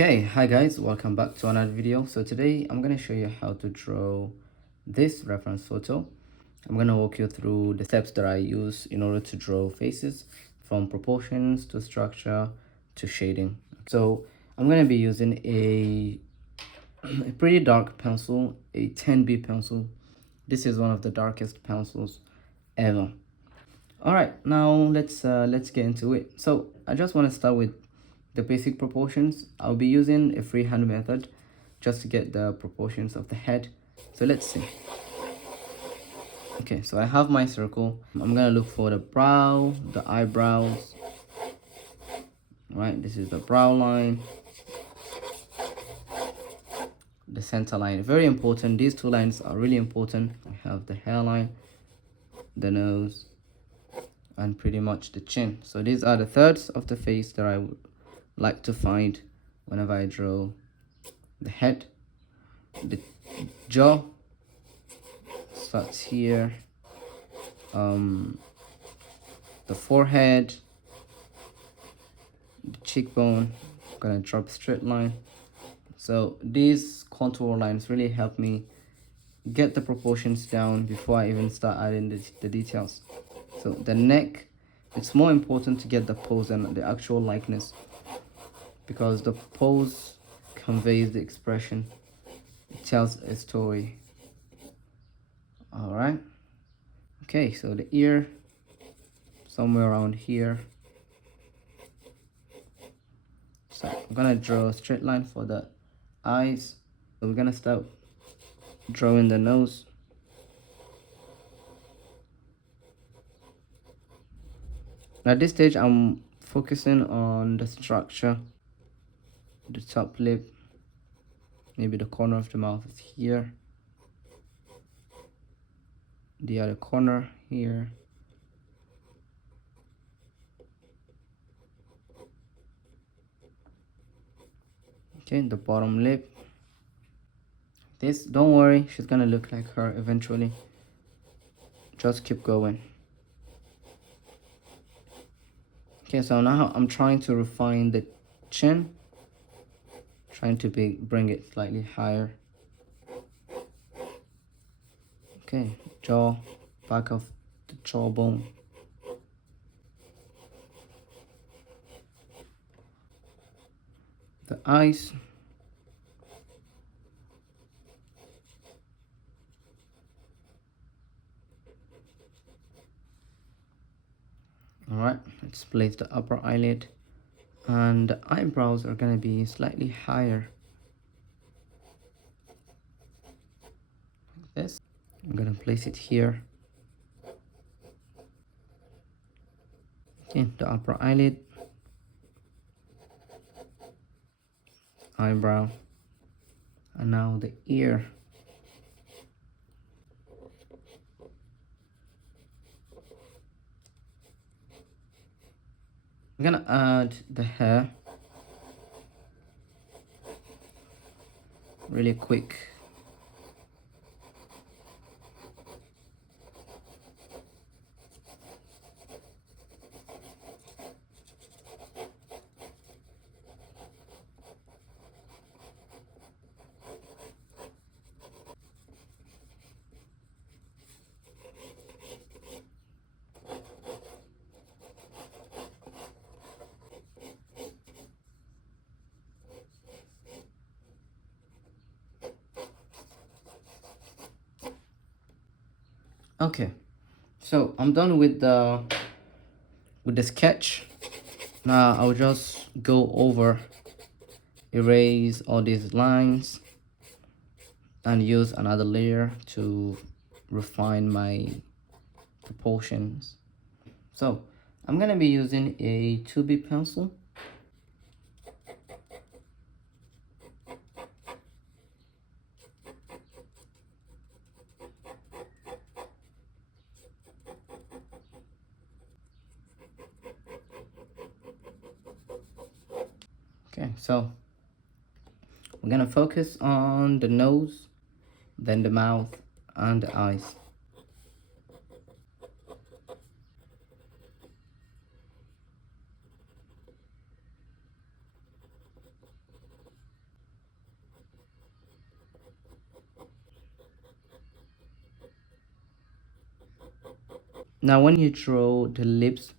Okay, hi guys, welcome back to another video. So today I'm going to show you how to draw this reference photo. I'm going to walk you through the steps that I use in order to draw faces, from proportions to structure to shading. So I'm going to be using a pretty dark pencil, a 10B pencil. This is one of the darkest pencils ever. All right, now let's get into it. So I just want to start with the basic proportions. I'll be using a freehand method just to get the proportions of the head. So let's see. Okay, so I have my circle. I'm gonna look for the brow, the eyebrows. Right, this is the brow line, the center line. Very important. These two lines are really important. I have the hairline, the nose, and pretty much the chin. So these are the thirds of the face that I would like to find whenever I draw the head. The jaw starts here, the forehead, the cheekbone. I'm gonna drop a straight line. So these contour lines really help me get the proportions down before I even start adding the details. So the neck, it's more important to get the pose and the actual likeness, because the pose conveys the expression. It tells a story. All right. Okay, so the ear, somewhere around here. So I'm gonna draw a straight line for the eyes. So we're gonna start drawing the nose. At this stage, I'm focusing on the structure, the top lip, maybe the corner of the mouth is here, the other corner here. Okay, the bottom lip. This, don't worry, she's gonna look like her eventually. Just keep going. Okay, so now I'm trying to refine the chin, trying to bring it slightly higher. Okay, jaw, back of the jawbone. The eyes. All right, let's place the upper eyelid, and the eyebrows are gonna be slightly higher. Like this. I'm gonna place it here. Okay, the upper eyelid, eyebrow, and now the ear. I'm gonna add the hair really quick. Okay, so I'm done with the sketch. Now I'll just go over, erase all these lines, and use another layer to refine my proportions. So I'm gonna be using a 2B pencil. Okay, so we're gonna focus on the nose, then the mouth, and the eyes. Now when you draw the lips,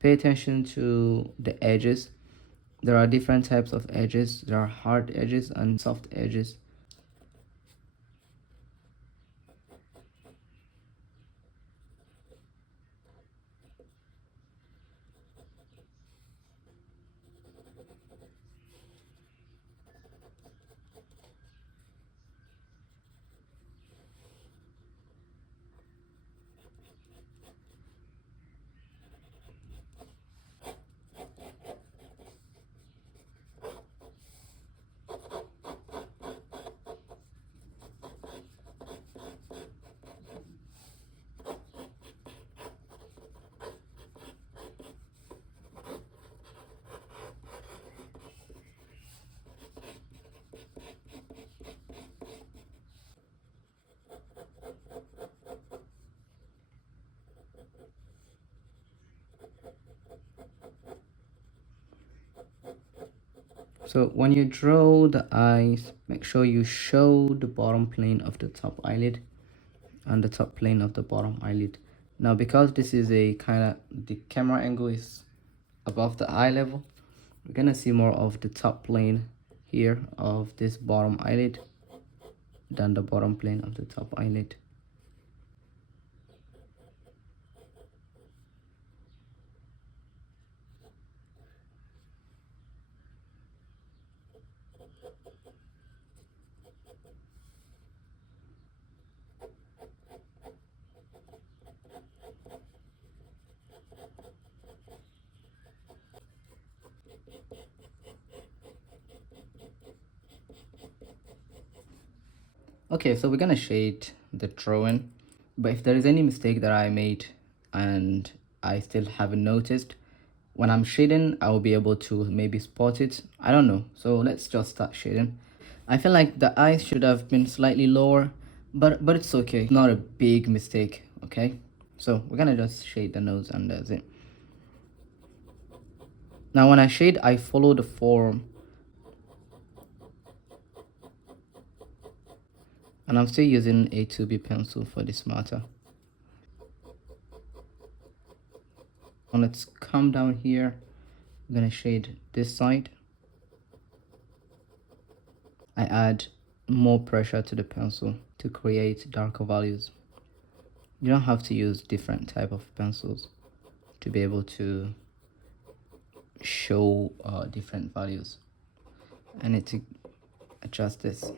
pay attention to the edges. There are different types of edges. There are hard edges and soft edges. So when you draw the eyes, make sure you show the bottom plane of the top eyelid and the top plane of the bottom eyelid. Now because this is a kind of, the camera angle is above the eye level, we're gonna see more of the top plane here of this bottom eyelid than the bottom plane of the top eyelid. Okay, so we're gonna shade the drawing, but if there is any mistake that I made and I still haven't noticed, when I'm shading, I will be able to maybe spot it. I don't know. So let's just start shading. I feel like the eyes should have been slightly lower, but it's okay. It's not a big mistake, okay? So we're gonna just shade the nose and that's it. Now when I shade, I follow the form. And I'm still using a 2B pencil for this matter. And let's come down here. I'm gonna shade this side. I add more pressure to the pencil to create darker values. You don't have to use different type of pencils to be able to show different values. I need to adjust this.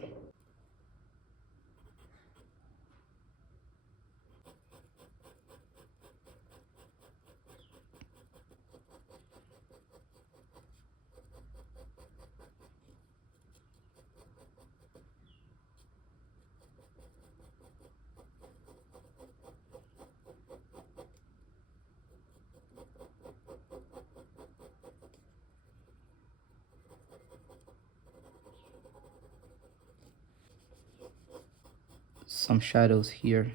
Some shadows here,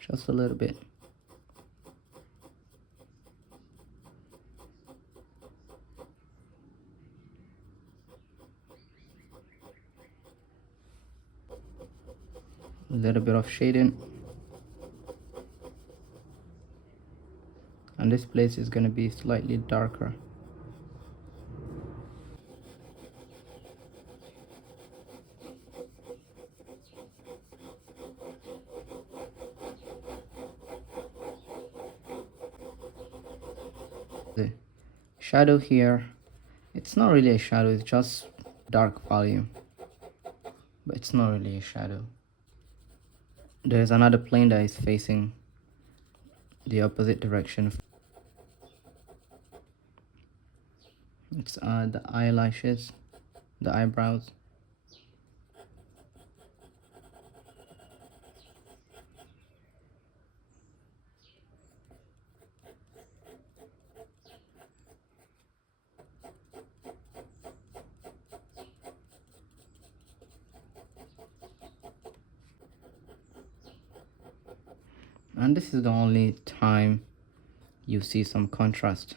just a little bit. A little bit of shading. And this place is going to be slightly darker. The shadow here, it's not really a shadow, it's just dark volume, but it's not really a shadow. There's another plane that is facing the opposite direction. It's the eyelashes, the eyebrows. And this is the only time you see some contrast.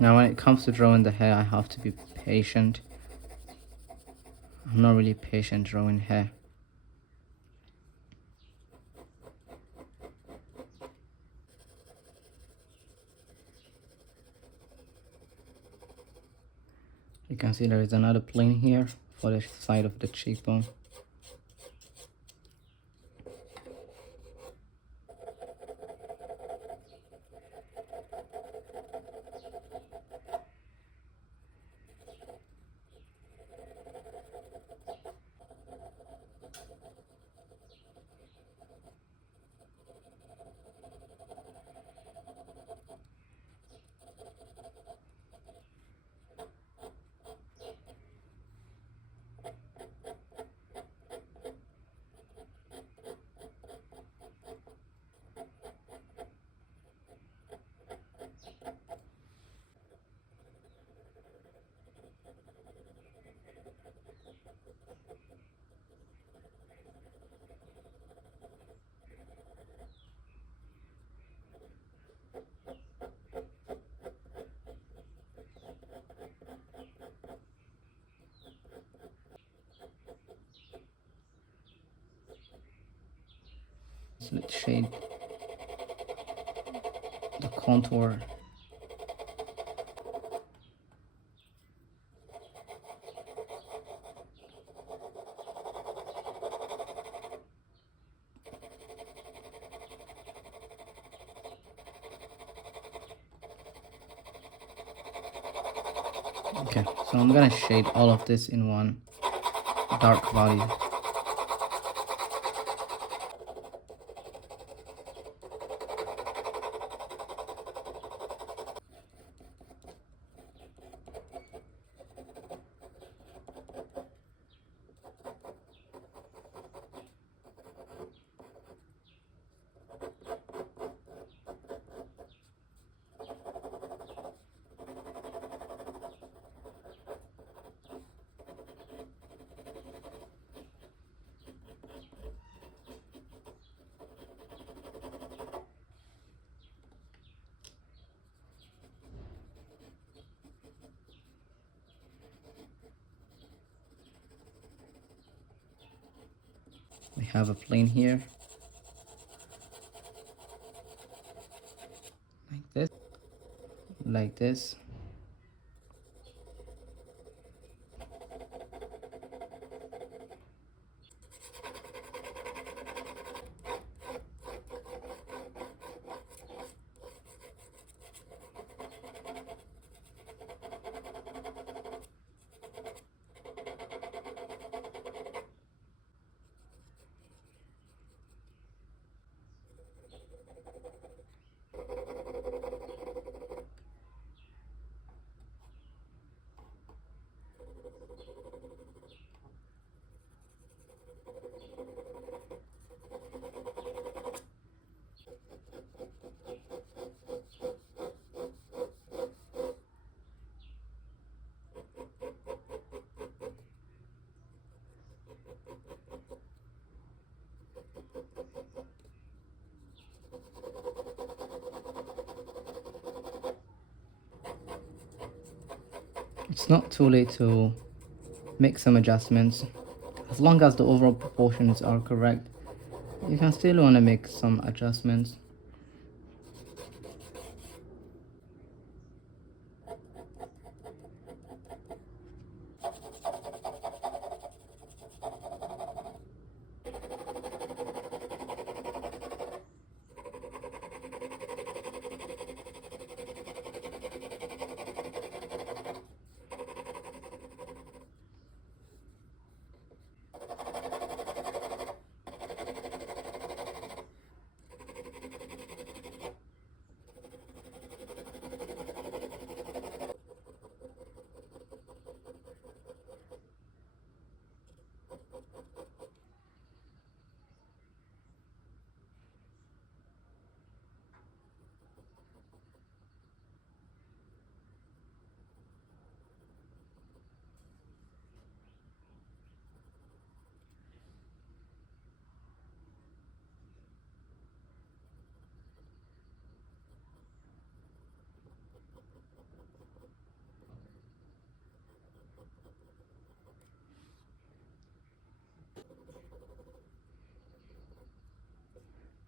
Now when it comes to drawing the hair, I have to be patient. I'm not really patient drawing hair. You can see there is another plane here for the side of the cheekbone. So let's shade the contour. Okay, so I'm gonna shade all of this in one dark value. We have a plane here, like this. It's not too late to make some adjustments. As long as the overall proportions are correct, you can still want to make some adjustments.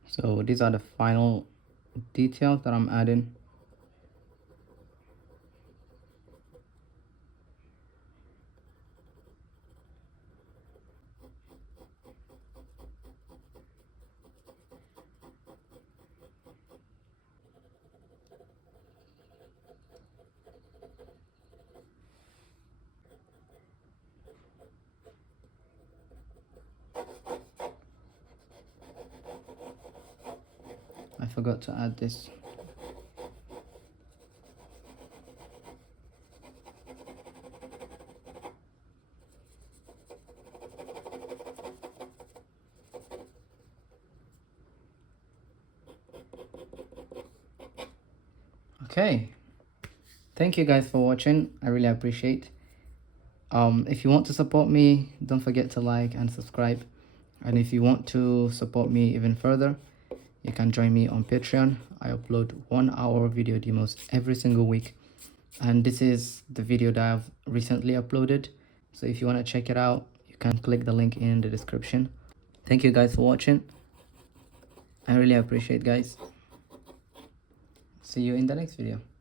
So these are the final details that I'm adding. I forgot to add this. Okay, thank you guys for watching. I really appreciate. If you want to support me, don't forget to like and subscribe. And if you want to support me even further, you can join me on Patreon. I upload 1 hour video demos every single week, and this is the video that I've recently uploaded. So if you want to check it out, you can click the link in the description. Thank you guys for watching. I really appreciate, guys. See you in the next video.